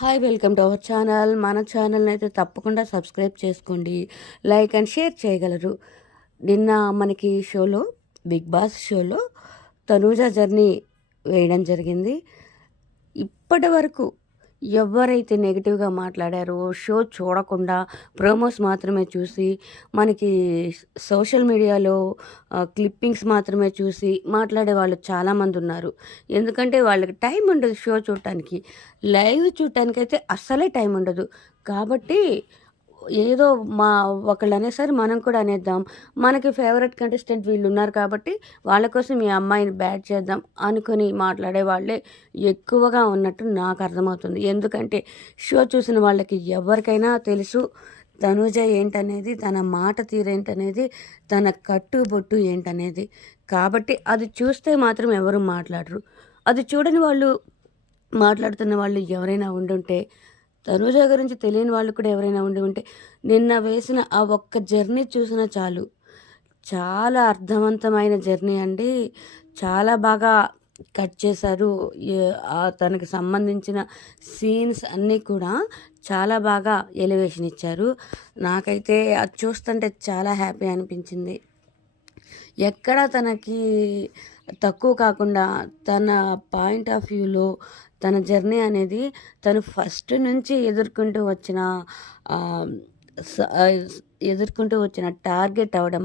Hi welcome to our channel. మన ఛానల్ని అయితే తప్పకుండా సబ్స్క్రైబ్ చేసుకోండి, లైక్ అండ్ షేర్ చేయగలరు. నిన్న మనకి షోలో, బిగ్ బాస్ షోలో తనూజ జర్నీ వేయడం జరిగింది. ఇప్పటి వరకు ఎవరైతే నెగిటివ్గా మాట్లాడారో, షో చూడకుండా ప్రోమోస్ మాత్రమే చూసి, మనకి సోషల్ మీడియాలో క్లిప్పింగ్స్ మాత్రమే చూసి మాట్లాడే వాళ్ళు చాలామంది ఉన్నారు. ఎందుకంటే వాళ్ళకి టైం ఉండదు షో చూడటానికి, లైవ్ చూడటానికైతే అస్సలే టైం ఉండదు. కాబట్టి ఏదో ఒకళ్ళు అనేసరి మనం కూడా అనేద్దాం, మనకి ఫేవరెట్ కంటెస్టెంట్ వీళ్ళు ఉన్నారు కాబట్టి వాళ్ళ కోసం ఈ అమ్మాయిని బ్యాట్ చేద్దాం అనుకుని మాట్లాడే వాళ్ళే ఎక్కువగా ఉన్నట్టు నాకు అర్థమవుతుంది. ఎందుకంటే షో చూసిన వాళ్ళకి ఎవరికైనా తెలుసు తనూజ ఏంటనేది, తన మాట తీరేంటనేది, తన కట్టుబొట్టు ఏంటనేది. కాబట్టి అది చూస్తే మాత్రం ఎవరు మాట్లాడరు. అది చూడని వాళ్ళు, మాట్లాడుతున్న వాళ్ళు ఎవరైనా ఉండుంటే, తనూజ గురించి తెలియని వాళ్ళు కూడా ఎవరైనా ఉండి ఉంటే, నిన్న వేసిన ఆ ఒక్క జర్నీ చూసినా చాలు. చాలా అర్థవంతమైన జర్నీ అండి. చాలా బాగా కట్ చేశారు. తనకి సంబంధించిన సీన్స్ అన్నీ కూడా చాలా బాగా ఎలివేషన్ ఇచ్చారు. నాకైతే అది చూస్తుంటే చాలా హ్యాపీ అనిపించింది. ఎక్కడ తనకి తక్కువ కాకుండా తన పాయింట్ ఆఫ్ వ్యూలో తన జర్నీ అనేది తను ఫస్ట్ నుంచి ఎదుర్కొంటూ వచ్చిన టార్గెట్ అవ్వడం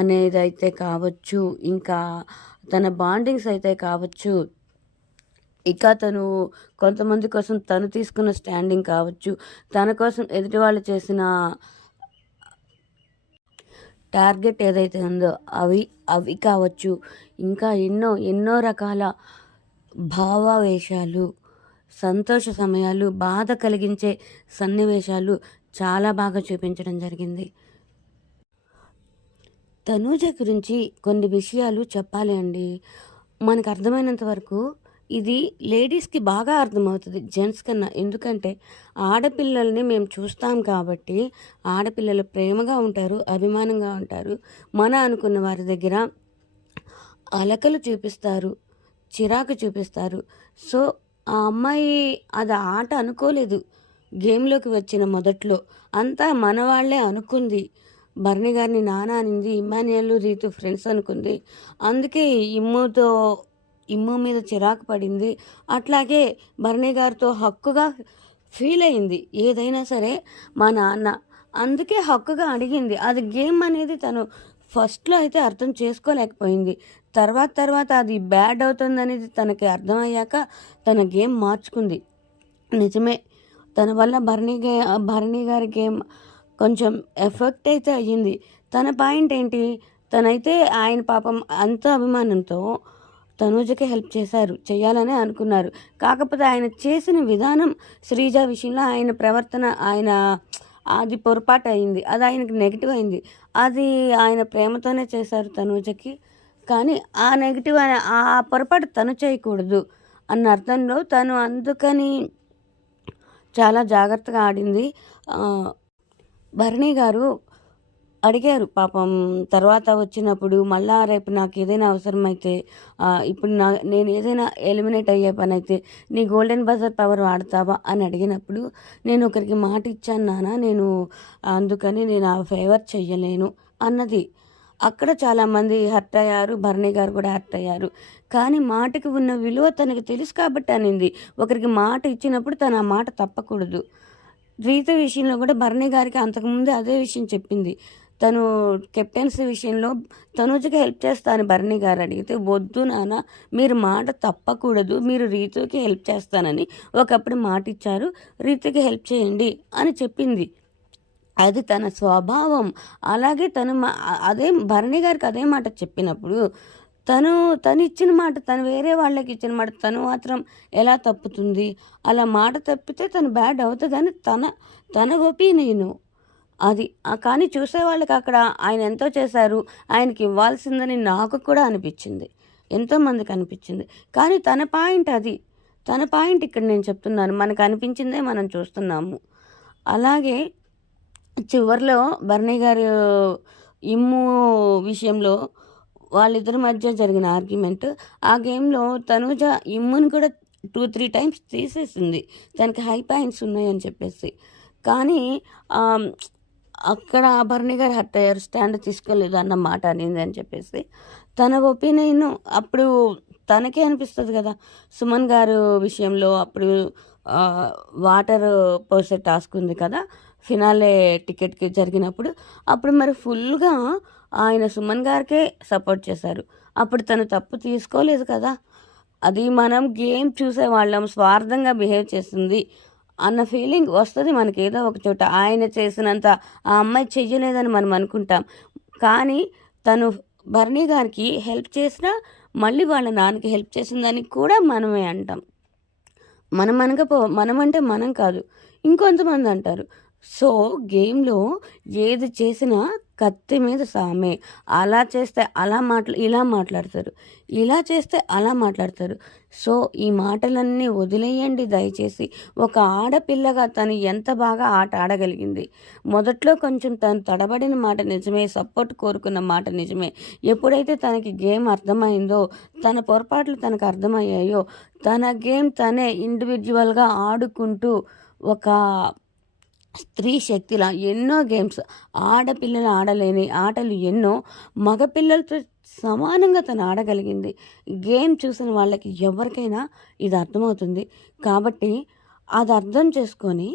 అనేది అయితే కావచ్చు, ఇంకా తన బాండింగ్స్ అయితే కావచ్చు, ఇక తను కొంతమంది కోసం తను తీసుకున్న స్టాండింగ్ కావచ్చు, తన కోసం ఎదుటి వాళ్ళు చేసిన టార్గెట్ ఏదైతే ఉందో అవి కావచ్చు, ఇంకా ఎన్నో రకాల భావావేశాలు, సంతోష సమయాలు, బాధ కలిగించే సన్నివేశాలు చాలా బాగా చూపించడం జరిగింది. తనూజ గురించి కొన్ని విషయాలు చెప్పాలి అండి. మనకు అర్థమైనంత వరకు ఇది లేడీస్కి బాగా అర్థమవుతుంది జెంట్స్ కన్నా. ఎందుకంటే ఆడపిల్లల్ని మేము చూస్తాం కాబట్టి ఆడపిల్లలు ప్రేమగా ఉంటారు, అభిమానంగా ఉంటారు. మన అనుకున్న వారి దగ్గర అలకలు చూపిస్తారు, చిరాకు చూపిస్తారు. సో ఆ అమ్మాయి అది ఆట అనుకోలేదు. గేమ్లోకి వచ్చిన మొదట్లో అంతా మన వాళ్ళే అనుకుంది. భరణి గారిని నాన్న అనింది, ఇమ్మాన్యుయల్ రీతు ఫ్రెండ్స్ అనుకుంది. అందుకే ఇమ్ము మీద చిరాకు పడింది. అట్లాగే భరణి గారితో హక్కుగా ఫీల్ అయింది. ఏదైనా సరే మా నాన్న, అందుకే హక్కుగా అడిగింది. అది గేమ్ అనేది తను ఫస్ట్లో అయితే అర్థం చేసుకోలేకపోయింది. తర్వాత అది బ్యాడ్ అవుతుందనేది తనకి అర్థమయ్యాక తన గేమ్ మార్చుకుంది. నిజమే, తన వల్ల భరణి గారి గేమ్ కొంచెం ఎఫెక్ట్ అయితే అయ్యింది. తన పాయింట్ ఏంటి, తనైతే ఆయన పాపం అంత అభిమానంతో తనూజకి హెల్ప్ చేయాలనే అనుకున్నారు. కాకపోతే ఆయన చేసిన విధానం, శ్రీజ విషయంలో ఆయన ప్రవర్తన, అది పొరపాటు అయింది. అది ఆయనకి నెగిటివ్ అయింది. అది ఆయన ప్రేమతోనే చేశారు తనూజకి. కానీ ఆ నెగిటివ్ ఆ పొరపాటు తను చేయకూడదు అన్న అర్థంలో తను అందుకని చాలా జాగ్రత్తగా ఆడింది. భరణి గారు అడిగారు పాపం తర్వాత వచ్చినప్పుడు, మళ్ళా రేపు నాకు ఏదైనా అవసరమైతే, ఇప్పుడు నేను ఏదైనా ఎలిమినేట్ అయ్యే పని అయితే నీ గోల్డెన్ బజర్ పవర్ వాడతావా అని అడిగినప్పుడు, నేను ఒకరికి మాట ఇచ్చాను నాన్న, నేను అందుకని నేను ఆ ఫేవర్ చెయ్యలేను అన్నది. అక్కడ చాలామంది హర్ట్ అయ్యారు. భరణి గారు కూడా హర్ట్ అయ్యారు. కానీ మాటకి ఉన్న విలువ తనకి తెలుసు కాబట్టి అనింది. ఒకరికి మాట ఇచ్చినప్పుడు తను ఆ మాట తప్పకూడదు. రీతు విషయంలో కూడా భరణి గారికి అంతకుముందే అదే విషయం చెప్పింది. తను కెప్టెన్సీ విషయంలో తనూజకి హెల్ప్ చేస్తానని భరణి గారు అడిగితే, వద్దు నాన్న, మీరు మాట తప్పకూడదు, మీరు రీతుకి హెల్ప్ చేస్తానని ఒకప్పుడు మాట ఇచ్చారు, రీతుకి హెల్ప్ చేయండి అని చెప్పింది. అది తన స్వభావం. అలాగే అదే భరణి గారికి అదే మాట చెప్పినప్పుడు తను ఇచ్చిన మాట, తను వేరే వాళ్ళకి ఇచ్చిన మాట తను మాత్రం ఎలా తప్పుతుంది? అలా మాట తప్పితే తను బ్యాడ్ అవుతుందని తన ఒపీనియను అది. కానీ చూసేవాళ్ళకి అక్కడ ఆయన ఎంతో చేశారు, ఆయనకి ఇవ్వాల్సిందని నాకు కూడా అనిపించింది, ఎంతోమందికి అనిపించింది. కానీ తన పాయింట్ అది. తన పాయింట్ ఇక్కడ నేను చెప్తున్నాను. మనకు అనిపించిందే మనం చూస్తున్నాము. అలాగే చివరిలో భరణి గారు ఇమ్ము విషయంలో వాళ్ళిద్దరి మధ్య జరిగిన ఆర్గ్యుమెంట్, ఆ గేమ్లో తనూజ ఇమ్ముని కూడా 2-3 టైమ్స్ తీసేసింది. తనకి హై పాయింట్స్ ఉన్నాయని చెప్పేసి. కానీ ఆహ్, అక్కడ భరణి గారు హర్ట్ అయ్యారు. స్టాండ్ తీసుకోలేదు అన్న మాట అనిందని చెప్పేసి. తన ఒపీనియన్ అప్పుడు తనకే అనిపిస్తది గదా! సుమన్ గారు విషయంలో అప్పుడు వాటర్ పోసే టాస్క్ ఉంది కదా! ఫినాలే టికెట్‌కి జరిగినప్పుడు. అప్పుడు మరి ఫుల్‌గా ఆయన సుమన్ గారికే సపోర్ట్ చేశారు. అప్పుడు తను తప్పు తీసుకోలేదు కదా! అది మనం గేమ్ చూసేవాళ్ళం. స్వార్థంగా బిహేవ్ చేసింది అన్న ఫీలింగ్ వస్తది మనకేదో ఒక చోట. ఆయన చేసినంత ఆ అమ్మాయి చెయ్యలేదని మనం అనుకుంటాం. కానీ తను భరణి గారికి హెల్ప్ చేసినా, మళ్ళీ వాళ్ళ నాన్నకి హెల్ప్ చేసిందని కూడా మనమే అంటాం. మనమంటే మనం కాదు. ఇంకొంతమంది అంటారు. సో, గేమ్‌లో ఏది చేసినా కత్తి మీద సామే. అలా చేస్తే ఇలా మాట్లాడతారు. ఇలా చేస్తే అలా మాట్లాడతారు. సో, ఈ మాటలన్నీ వదిలేయండి దయచేసి. ఒక ఆడపిల్లగా తను ఎంత బాగా ఆట ఆడగలిగింది. మొదట్లో కొంచెం తను తడబడిన మాట నిజమే. సపోర్ట్ కోరుకున్న మాట నిజమే. ఎప్పుడైతే తనకి గేమ్ అర్థమైందో, తన పొరపాట్లు తనకు అర్థమయ్యాయో, తన గేమ్ తనే ఇండివిడ్యువల్‌గా ఆడుకుంటూ ఒక స్త్రీ శక్తిలా ఎన్నో గేమ్స్ ఆడపిల్లలు ఆడలేని ఆటలు ఎన్నో మగపిల్లలతో సమానంగా తను ఆడగలిగింది. గేమ్ చూసిన వాళ్ళకి ఎవరికైనా ఇది అర్థమవుతుంది. కాబట్టి అది అర్థం చేసుకొని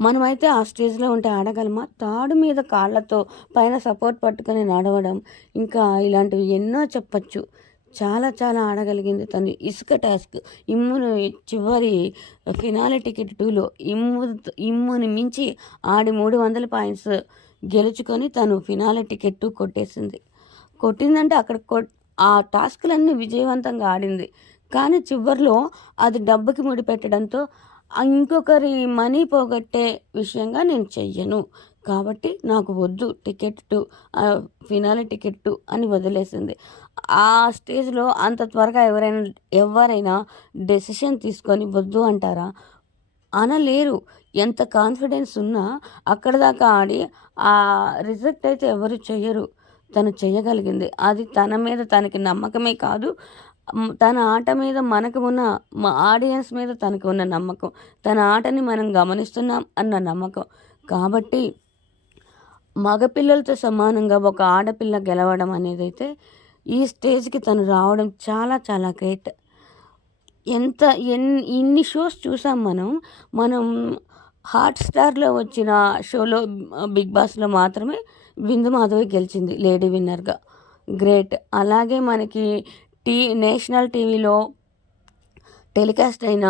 మనమైతే ఆ స్టేజ్‌లో ఉంటే ఆడగలమా? తాడు మీద కాళ్ళతో పైన సపోర్ట్ పట్టుకొని నడవడం, ఇంకా ఇలాంటివి ఎన్నో చెప్పొచ్చు. చాలా చాలా ఆడగలిగింది తను. ఇసుక టాస్క్, చివరి ఫినాలే టికెట్ 2లో ఇమ్ముని మించి ఆడి 300 పాయింట్స్ గెలుచుకొని తను ఫినాలే టికెట్ 2 కొట్టేసింది. కొట్టిందంటే అక్కడ ఆ టాస్క్‌లన్నీ విజయవంతంగా ఆడింది. కానీ చివర్లో అది డబ్బుకి ముడిపెట్టడంతో ఇంకొకరి మనీ పోగొట్టే విషయంగా నేను చెయ్యను. కాబట్టి నాకు వద్దు టికెట్ 2 ఫినాలే టికెట్ 2 అని వదిలేసింది. ఆ స్టేజ్‌లో అంత త్వరగా ఎవరైనా డెసిషన్ తీసుకొని వద్దు అంటారా? అనలేరు. ఎంత కాన్ఫిడెన్స్ ఉన్నా అక్కడిదాకా ఆడి రిజెక్ట్ అయితే ఎవరు చెయ్యరు. తను చెయ్యగలిగింది. అది తన మీద తనకి నమ్మకమే కాదు, తన ఆట మీద మనకు ఉన్న ఆడియన్స్ మీద తనకు ఉన్న నమ్మకం. తన ఆటని మనం గమనిస్తున్నాం అన్న నమ్మకం. కాబట్టి మగపిల్లలతో సమానంగా ఒక ఆడపిల్ల గెలవడం అనేదైతే ఈ స్టేజ్‌కి తను రావడం చాలా చాలా గ్రేట్. ఎంత ఇన్ని షోస్ చూసాం మనం. మనం హాట్‌స్టార్‌లో వచ్చిన షోలో 'బిగ్ బాస్'లో మాత్రమే బిందు మాధవి గెలిచింది లేడీ విన్నర్‌గా. గ్రేట్. అలాగే మనకి నేషనల్ టీవీలో టెలికాస్ట్ అయిన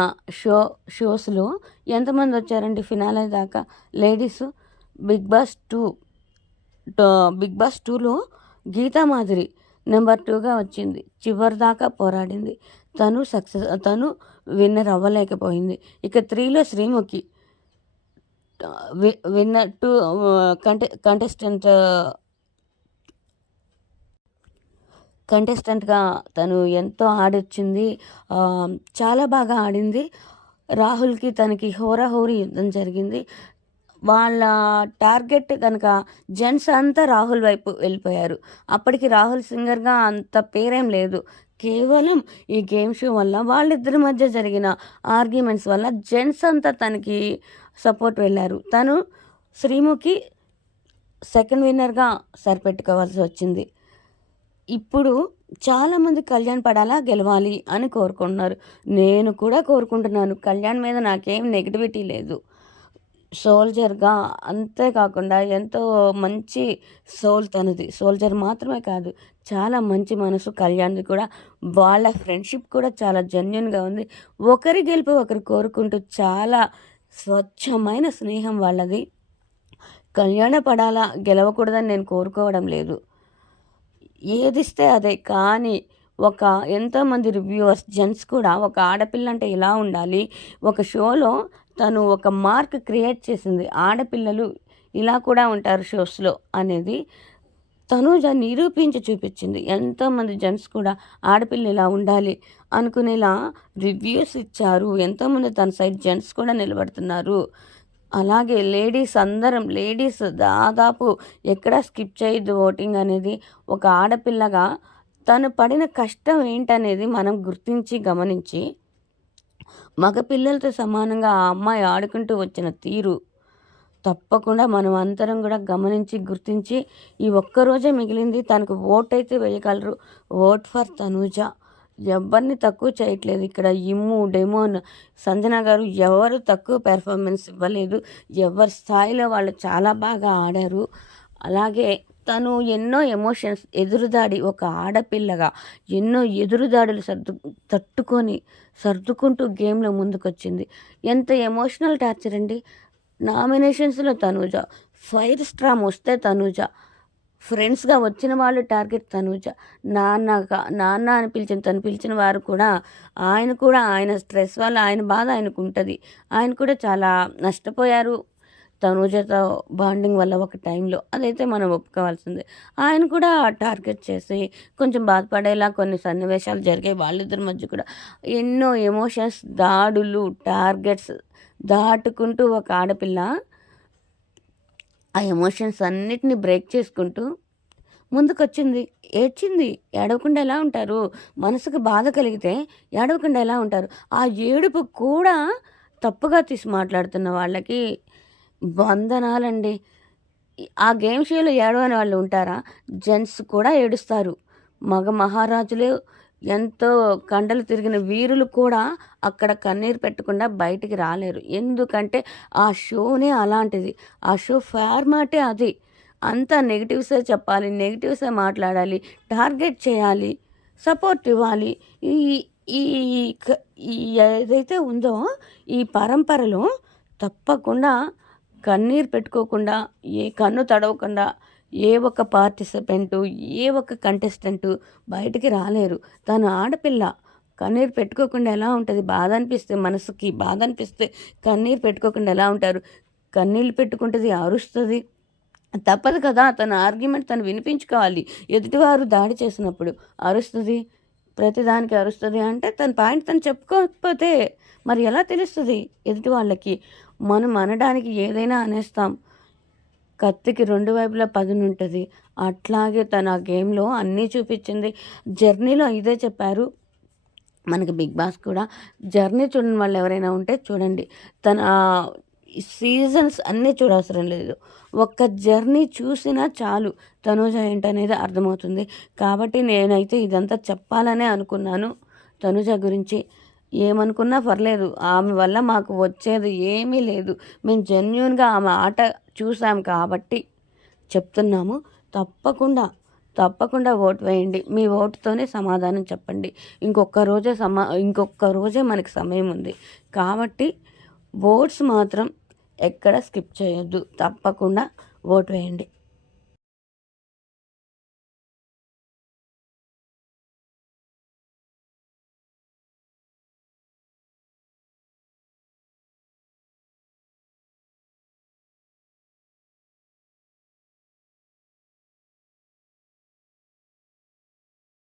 షోస్‌లో ఎంతమంది వచ్చారండి ఫినాలే దాకా లేడీస్? 'బిగ్ బాస్ 2'లో గీతా మాధురి నెంబర్ 2గా వచ్చింది. చివరి దాకా పోరాడింది. తను విన్నర్ అవ్వలేకపోయింది. ఇక 3లో శ్రీముఖి విన్నర్ 2 కంటెస్టెంట్‌గా తను ఎంతో ఆడొచ్చింది. చాలా బాగా ఆడింది. రాహుల్‌కి తనకి హోరాహోరీ యుద్ధం జరిగింది. వాళ్ళ టార్గెట్ కనుక జెంట్స్ అంతా రాహుల్ వైపు వెళ్ళిపోయారు. అప్పటికి రాహుల్ సింగర్‌గా అంత పేరేం లేదు. కేవలం ఈ గేమ్ షో వల్ల వాళ్ళిద్దరి మధ్య జరిగిన ఆర్గ్యుమెంట్స్ వల్ల జెంట్స్ అంతా తనకి సపోర్ట్ వెళ్ళారు. తను శ్రీముఖి సెకండ్ విన్నర్‌గా సరిపెట్టుకోవాల్సి వచ్చింది. ఇప్పుడు చాలామంది కళ్యాణ్ పడాలా, గెలవాలి అని కోరుకుంటున్నారు. నేను కూడా కోరుకుంటున్నాను. కళ్యాణ్ మీద నాకేం నెగటివిటీ లేదు. సోల్జర్‌గా అంతేకాకుండా ఎంతో మంచి సోల్ తనది. సోల్జర్ మాత్రమే కాదు, చాలా మంచి మనసు కళ్యాణ్‌ది కూడా. వాళ్ళ ఫ్రెండ్‌షిప్ కూడా చాలా జెన్యూన్‌గా ఉంది. ఒకరి గెలుపు ఒకరు కోరుకుంటూ చాలా స్వచ్ఛమైన స్నేహం వాళ్ళది. కళ్యాణ పడాలా, గెలవకూడదని నేను కోరుకోవడం లేదు. ఏదిస్తే అదే. కానీ ఎంతోమంది రివ్యూవర్స్ జెంట్స్ కూడా ఒక ఆడపిల్ల అంటే ఇలా ఉండాలి. ఒక షోలో తను ఒక మార్క్ క్రియేట్ చేసింది. ఆడపిల్లలు ఇలా కూడా ఉంటారు షోస్‌లో అనేది తనూజ నిరూపించి చూపించింది. ఎంతోమంది జెంట్స్ కూడా ఆడపిల్ల ఇలా ఉండాలి అనుకునేలా రివ్యూస్ ఇచ్చారు. ఎంతోమంది తన సైడ్ జెంట్స్ కూడా నిలబడుతున్నారు. అలాగే లేడీస్ దాదాపు ఎక్కడా స్కిప్ చేయొద్దు ఓటింగ్ అనేది. ఒక ఆడపిల్లగా తను పడిన కష్టం ఏంటనేది మనం గుర్తించి, గమనించి మగ పిల్లలతో సమానంగా ఆ అమ్మాయి ఆడుకుంటూ వచ్చిన తీరు తప్పకుండా మనం అందరం కూడా గమనించి, గుర్తించి ఈ ఒక్కరోజే మిగిలింది. తనకు ఓటైతే వేయగలరు. Vote for Tanuja. ఎవ్వరిని తక్కువ చేయట్లేదు. ఇక్కడ ఇమ్ము, డెమోన్, సంజన గారు ఎవరు తక్కువ పెర్ఫార్మెన్స్ ఇవ్వలేదు. ఎవరి స్థాయిలో వాళ్ళు చాలా బాగా ఆడారు. అలాగే తను ఎన్నో ఎమోషన్స్ ఎదురుదాడి ఒక ఆడపిల్లగా ఎన్నో ఎదురుదాడులు తట్టుకొని సర్దుకుంటూ గేమ్లో ముందుకొచ్చింది. ఎంత ఎమోషనల్ టార్చర్ అండి. నామినేషన్స్లో తనూజ, ఫైర్ స్ట్రామ్ వస్తే తనూజ, ఫ్రెండ్స్గా వచ్చిన వాళ్ళు టార్గెట్ తనూజ, నాన్న అని తను పిలిచిన వారు కూడా ఆయన స్ట్రెస్ వల్ల ఆయన బాధ ఆయనకు ఉంటుంది. ఆయన కూడా చాలా నష్టపోయారు తనూజతో బాండింగ్ వల్ల ఒక టైంలో. అదైతే మనం ఒప్పుకోవాల్సిందే. ఆయన కూడా టార్గెట్ చేసి కొంచెం బాధపడేలా కొన్ని సన్నివేశాలు జరిగాయి వాళ్ళిద్దరి మధ్య కూడా. ఎన్నో ఎమోషన్స్, దాడులు, టార్గెట్స్ దాటుకుంటూ ఒక ఆడపిల్ల ఆ ఎమోషన్స్ అన్నిటిని బ్రేక్ చేసుకుంటూ ముందుకొచ్చింది. ఏడ్చింది. ఏడవకుండా ఎలా ఉంటారు? మనసుకు బాధ కలిగితే ఏడవకుండా ఎలా ఉంటారు? ఆ ఏడుపు కూడా తప్పుగా తీసి మాట్లాడుతున్న వాళ్ళకి వందనాలండి. ఆ గేమ్ షోలో ఏడవని వాళ్ళు ఉంటారా? జెంట్స్ కూడా ఏడుస్తారు. మగ మహారాజులు, ఎంతో కండలు తిరిగిన వీరులు కూడా అక్కడ కన్నీరు పెట్టకుండా బయటికి రాలేరు. ఎందుకంటే ఆ షోనే అలాంటిది. ఆ షో ఫార్మాటే అది. అంతా నెగిటివ్సే చెప్పాలి, నెగిటివ్సే మాట్లాడాలి, టార్గెట్ చేయాలి, సపోర్ట్ ఇవ్వాలి. ఈ ఈ ఈ ఏదైతే ఉందో ఈ పరంపరలో తప్పకుండా కన్నీరు పెట్టుకోకుండా, ఏ కన్ను తడవకుండా ఏ ఒక్క పార్టిసిపెంటు, ఏ ఒక్క కంటెస్టెంటు బయటికి రాలేరు. తను ఆడపిల్ల. కన్నీరు పెట్టుకోకుండా ఎలా ఉంటుంది? బాధ అనిపిస్తే, మనసుకి బాధ అనిపిస్తే కన్నీరు పెట్టుకోకుండా ఎలా ఉంటారు? కన్నీళ్ళు పెట్టుకుంటుంది, అరుస్తుంది. తప్పదు కదా. తన ఆర్గ్యుమెంట్ తను వినిపించుకోవాలి. ఎదుటివారు దాడి చేసినప్పుడు అరుస్తుంది, ప్రతిదానికి అరుస్తుంది అంటే తన పాయింట్ తను చెప్పుకోకపోతే మరి ఎలా తెలుస్తుంది ఎదుటి వాళ్ళకి? మనం అనడానికి ఏదైనా అనేస్తాం. కత్తికి రెండు వైపులా పదునుంటుంది. అట్లాగే తన ఆ గేమ్లో అన్నీ చూపించింది. జర్నీలో ఇదే చెప్పారు మనకి బిగ్ బాస్ కూడా. జర్నీ చూడని వాళ్ళు ఎవరైనా ఉంటే చూడండి. తన సీజన్స్ అన్నీ చూడవసరం లేదు. ఒక్క జర్నీ చూసినా చాలు తనూజ ఏంటనేది అర్థమవుతుంది. కాబట్టి నేనైతే ఇదంతా చెప్పాలనే అనుకున్నాను తనూజ గురించి. ఏమనుకున్నా పర్లేదు. ఆమె వల్ల మాకు వచ్చేది ఏమీ లేదు. మేము జెన్యూన్గా ఆమె ఆట చూసాం కాబట్టి చెప్తున్నాము. తప్పకుండా ఓటు వేయండి. మీ ఓటుతోనే సమాధానం చెప్పండి. ఇంకొక రోజే మనకి సమయం ఉంది. కాబట్టి ఓట్స్ మాత్రం ఎక్కడ స్కిప్ చేయొద్దు. తప్పకుండా ఓటు వేయండి.